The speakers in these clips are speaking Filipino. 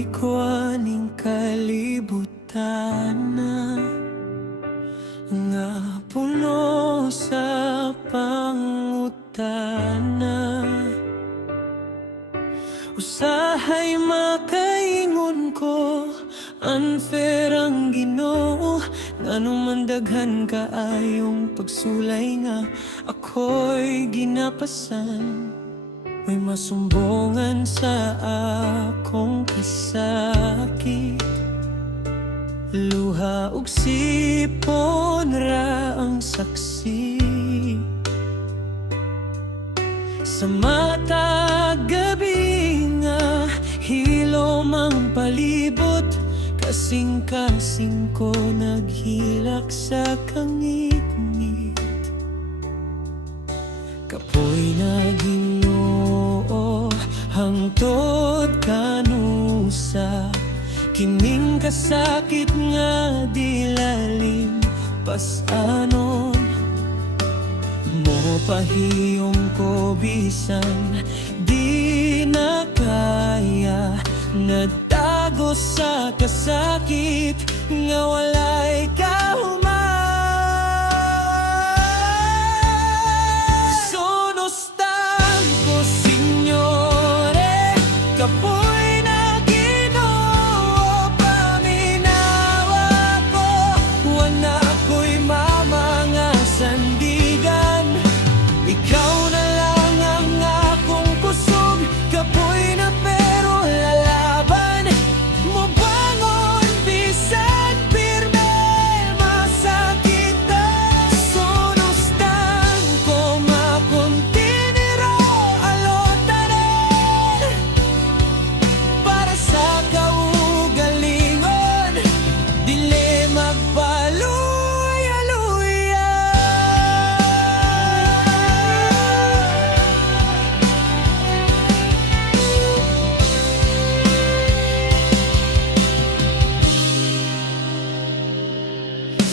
ikuaning kalibutan nga puno sa pangutana. Usahay makaingon ko, unfair ang Ginoo, ngano man daghan kaayong pagsulay nga ako'y ginapasan. May masumbongan sa akong kasakit, luha ug sipon ra ang saksi. Sa mata gabi nga hilom ang palibot, kasing-kasing ko naghilak sa kangit-ngit. Kapoy na Ginoo hangtod kanusa, kining kasakit nga di lalim pasanon. Mo pahiyom ko bisan di na kaya, nagtago sa kasakit nga walay kahuman. Sunustan ko, Senyore, kapoy na Ginoo, paminawa ko, wala ko'y mamanga sandigan. Ikaw na lang ang akong kusog, kapoy na pero lalaban mo bangon bisan pirme masakitan. Sunustan ko makontinero alotanen para sa kaugalingon, dili magpaluya-luya.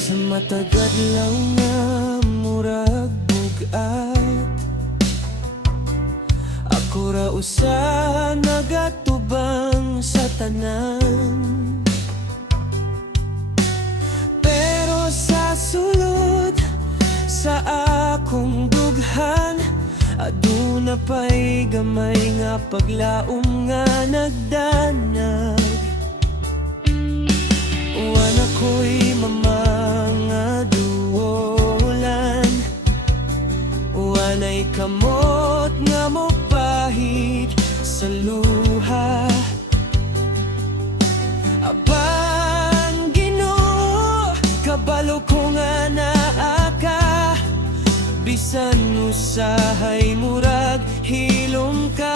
Sa matagad lang nga murag bugat, ako ra usa nagatubang sa tanan. Pero sa sulod sa akong dughan, aduna pa'y gamay nga paglaom nga nagdanag. Wala ko'y mamangaduolan, walay kamot nga mopahit sa luha. Abang Ginoo, kabalo ko nga naa ka, bisan usahay murag hilom ka.